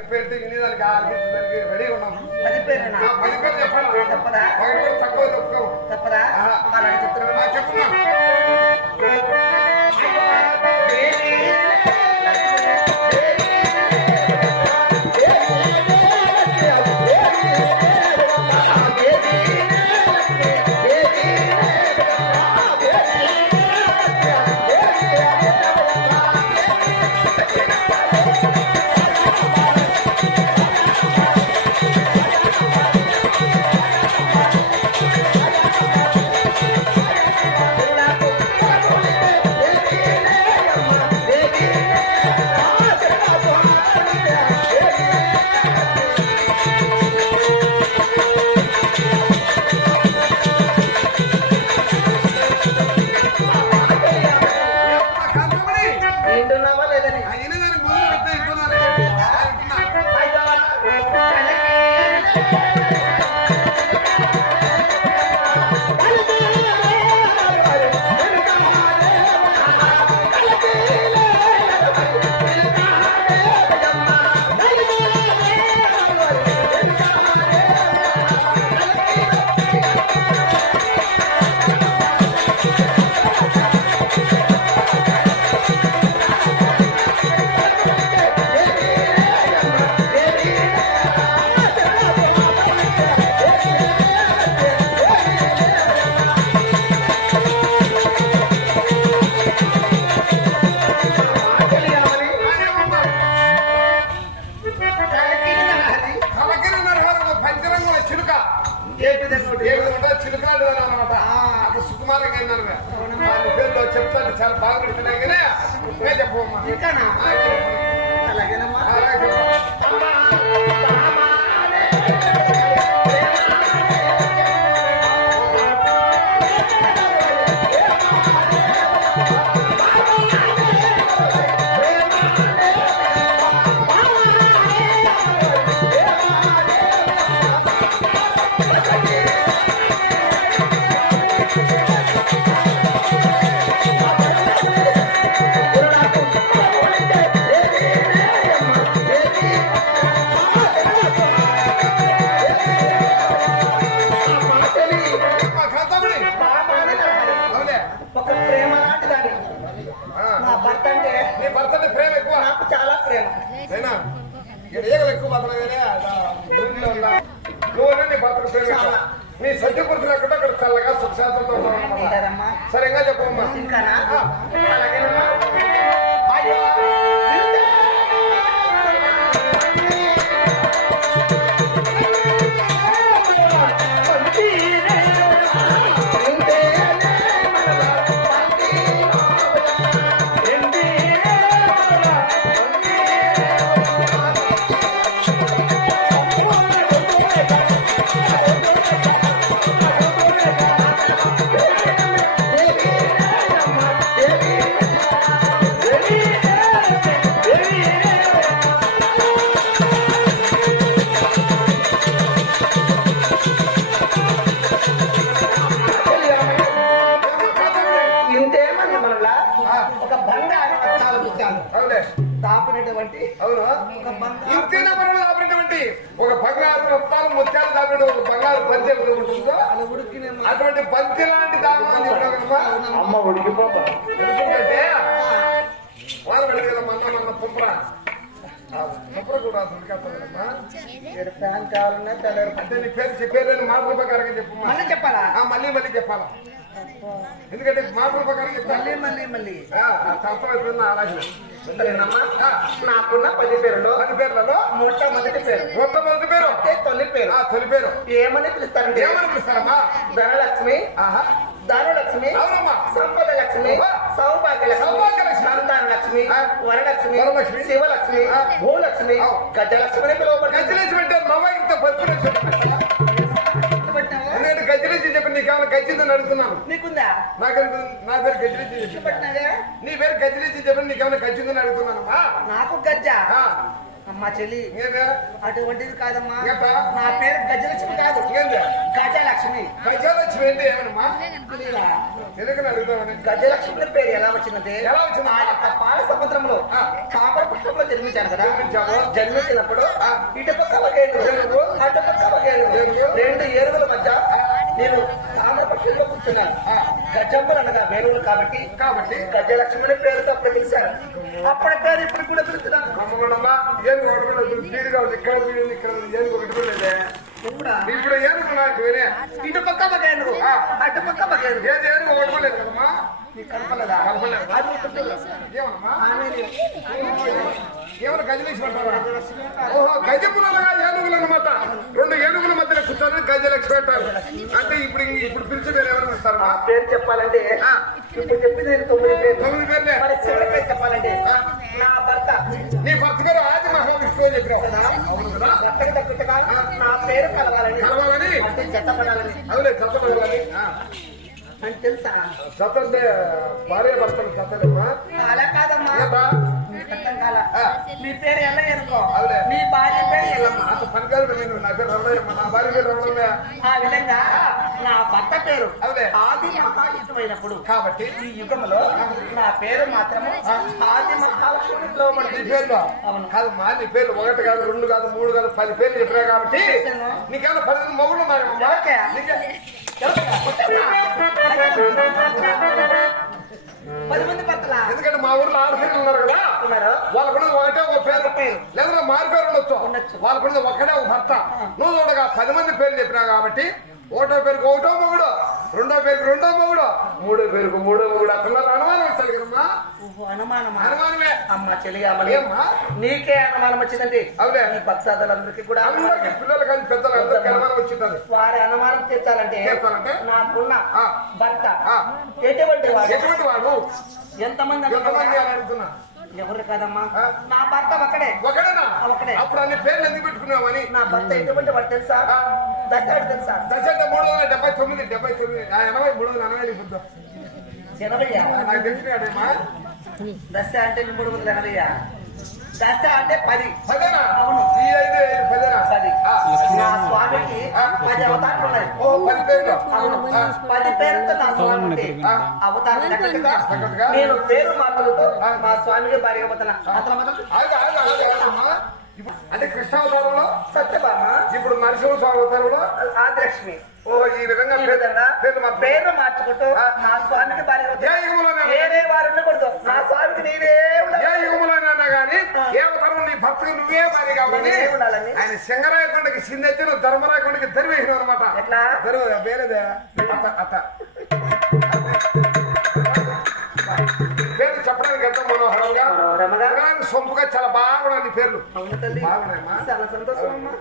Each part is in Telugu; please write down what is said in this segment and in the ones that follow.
చెప్పేది దానికి ఆలోచించడానికి రెడీ ఉన్నాం. 10 పేరేనా? 10 పేరు చెప్పాలి. తప్పదా? ఒకటి కూడా తక్కువ చెప్పుకోవు. తప్పదా? అలాగే చెప్తున్నా. చెప్పున్నా. చెప్తాను చాలా బాగా పెడుతున్నాయి కానీ చెప్పమ్మా. అలాగేనమ్మా. నీ సత్య పురుషులు అక్కడ చల్లగా సుఖశాంతంతో సరేగా చెప్పమ్మా. ఇంకానా? అలాగేనమ్మా. ఒక బంగారు రత్నాలు ముత్యాలు దాని ఒక బంగారు పంచె ఉంటుందో అటువంటి పంచె లాంటి అమ్మ ఉడికిపోతే వాళ్ళు పెడగలమ్మా మన పుంపర పుంపర కూడా ఉడికేస్తానమ్మా. ఫ్యాన్ కావాలన్నా అంటే నీ పేరు చెప్పేదని మాట ప్రకారంగా చెప్పమ్మా. చెప్పాలా? మళ్ళీ చెప్పాలా? ఎందుకంటే మాట ప్రకారం చెప్తాను. మళ్ళీ సంవత్సరం అలాగే నాకున్న 10 పేర్లలో మొట్టమొదటి పేరు తొలి పేరు ఏమని పిలుస్తారంటే పిలుస్తారమ్మా? ధనలక్ష్మి, ధనలక్ష్మి, సంపద లక్ష్మి, సౌభాగ్యలక్ష్మి, సంతాన లక్ష్మి, వరలక్ష్మి, శివలక్ష్మి, భూలక్ష్మి, గజలక్ష్మి అని పిలువబడుతుంది. గజలక్ష్మి అంటే నేను గజలక్ష్మి చెప్పి నీకేమైనా గజ్జిందని అడుగుతున్నాను. నీకుందా? నా పేరు గజలక్ష్మి చెప్పి నీ పేరు గజలక్ష్మి చెప్పి నీకేమైనా గజ్జిందని అడుగుతున్నానమ్మా. నాకు గజ్జ అమ్మా చెల్లి అటువంటిది కాదమ్మా. నా పేరు గజలక్ష్మి కాదు, గజలక్ష్మి. గజలక్ష్మి అంటే ఏమనమ్మా? తెలియకని అడుగుతామని. గజలక్ష్మి పేరు ఎలా వచ్చిందంటే ఎలా వచ్చింది? ఆ యొక్క పాల సముద్రంలో తామర పుష్పంలో జన్మించాను కదా. జన్మించావు. జన్మించినప్పుడు ఇటుపక్క ఒక ఏనుగు, అటుపక్క ఒక ఏనుగు, రెండు ఏనుగుల మధ్య నేను తామర పుష్పంలో కూర్చున్నాను. గజములు అనగా వేణువులు కాబట్టి గజలక్ష్మి పేరుతో అప్పుడు పిలిచాను. అప్పటి పేరు ఇప్పుడు కూడా పిలుస్తున్నాను. అమ్మమ్మా ఏనుగు ఒకటి స్పీడ్గా ఉంది. ఇక్కడ ఉంది, ఇక్కడ ఉంది. ఏనుగు ఒకటి లేదే. ఇప్పుడు ఏనుగు నాకు వేరే. ఇటుపక్క ఒక ఏనుగు, అటుపక్క ఒక ఏనుగు. ఏది ఏనుగు ఒకటి లేదు కదమ్మా. నీకు కనపడదా? కనపడలేదు. అది ఒకటి. ఏమమ్మా ఏమైనా గజలేసి పెట్టారా? ఓహో గజములనగా ఏనుగులు అనమాట. రెండు ఏనుగుల మధ్యన కూర్చొని గజలక్ష్మి పెట్టారు. అంటే ఇప్పుడు పిలిచి మీరు ఎవరైనా ఇస్తారా? ఆ పేరు చెప్పాలంటే ఇప్పుడు చెప్పింది నేను 9 పేర్లు. 9 పేర్లే. మరి చివరి పేరు చెప్పాలంటే నా భర్త. నీ భర్త గారు ఆది మహావిష్ణువు అని చెప్పారు. భర్తకి తగ్గట్టుగా నా పేరు కలగాలని, కలవాలని, అంటే చెత్తపడాలని అవులే చదవాలి అని తెలుసా? చతంటే భార్య భర్తలు చతలేమ్మా. అలా కాదమ్మా, నీకు అర్థం కాల. నీ పేరు ఎలా ఎనుకో, అవులే. నీ భార్య పేరు ఎల్లమ్మ. అంత పనికారు నేను నా పేరు రమణయ్యమ్మ. నా భార్య పేరు రమణయ్య. ఆ విధంగా నా భర్త పేరు అవులే. ఆది మహాయుద్ధమైనప్పుడు కాబట్టి ఈ యుగంలో నా పేరు మాత్రము ఆది మహాలక్ష్మి నీ పిలువబడింది. పేర్లు అవును. కాదు మా నీ పేర్లు 1 కాదు 2 కాదు 3 కాదు 10 పేర్లు చెప్పినా కాబట్టి నీకేమన్నా 10 మొగుడు ఉన్నారేమమ్మా? ఎవరికే? నీకే 10 మంది భర్తలా ఎందుకంటే మా ఊర్లో 6 పేర్లు ఉన్నారు కదా. ఉన్నారు. వాళ్ళకున్నది ఒకటే ఒక పేరు, లేదా మారు పేరు ఉండొచ్చు. ఉండొచ్చు. వాళ్ళకున్నది ఒకటే ఒక భర్త. నువ్వు చూడగా 10 మంది పేర్లు చెప్పినా కాబట్టి ఒకటో పేరుకు ఒకటో మొగుడు, రెండో పేరుకు రెండో మొగుడు, మూడో పేరుకు మూడో మొగుడు. అట్లా అనుమానం వచ్చాలి కదమ్మా. అనుమానమా? అనుమానమే. అమ్మ చెల్లి అమ్మని ఏమ్మా? నీకే అనుమానం వచ్చిందండి. అవునే. ఈ భక్తాదులందరికీ కూడా అందరికి పిల్లలు కానీ పెద్దలు అందరికి అనుమానం వచ్చింది. వారి అనుమానం తీర్చాలంటే తీర్చాలంటే? నాకున్న ఆ. భర్త ఆ. ఎటువంటి వాడు, ఎటువంటి వాడు ఎంతమంది ఎంతమంది అనుకున్నా? అని అడుగుతున్నా. ఎవరు కాదమ్మా, ఆ. నా భర్త ఒకడే. ఒకడేనా? ఒకడే. అప్పుడు అన్ని పేర్లు ఎందుకు పెట్టుకున్నావని. నా భర్త ఎటువంటి వాడు తెలుసా? దశరథుడు తెలుసా? దశంటే 379 80 80 380 బుద్ధం 80. నాకు తెలిసినాడేమా. దశ అంటే 380. దశ అంటే 10. 10 అవును. ఈ 5 10 10. నా స్వామికి 10 అవతారాలు ఉన్నాయి. ఓ 10 పేర్లు. అవును. 10 పేరుతో నా స్వామి ఉంటే అవతారం తగ్గట్టుగా నేను పేరు మార్పులతో మా స్వామికి భార్య పోతున్నా. అతను మాత్రం ఆగు, ఆగు, ఆగు, ఆగు. ఇప్పుడు అంటే కృష్ణావతారంలో సత్యభామ, ఇప్పుడు నరసింహ స్వామి అవతారంలో ఆదిలక్ష్మి. ఓ ఈ విధంగా ఈ విధంగా పేర్లు మార్పు. పేరు మార్చుకుంటూ నా స్వామికి భార్య ఏ పోతున్నా. యుగంలోనే వేరే వారు ఉండకూడదు. నా స్వామికి నీవే ఉండాలి. ఏ యుగంలోనైనా కానీ ఏ అవతారం నీ భక్తులు నువ్వే భార్య కాబట్టి నువ్వే ఉండాలని. ఆయన సింగరాయ కొండకి సిందెత్తి నువ్వు ధర్మరాయ కొండకి దరివేసిన అనమాట. ఎట్లా? వేరేదే అట్ట పేర్లు చెప్పడానికి ఎంత మనోహరంగా మనోహరంగా. పురాణానికి సొంపుగా చాలా బాగున్నాయి నీ పేర్లు. అవును తల్లి, బాగున్నాయమ్మా. చాలా సంతోషం అమ్మా.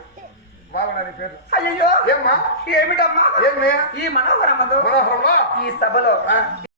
బాగున్నాయి నీ పేర్లు. అయ్యో ఏమ్మా ఏమిటమ్మా ఏమి ఈ మనోహరమందు మనోహరంలో ఈ సభలో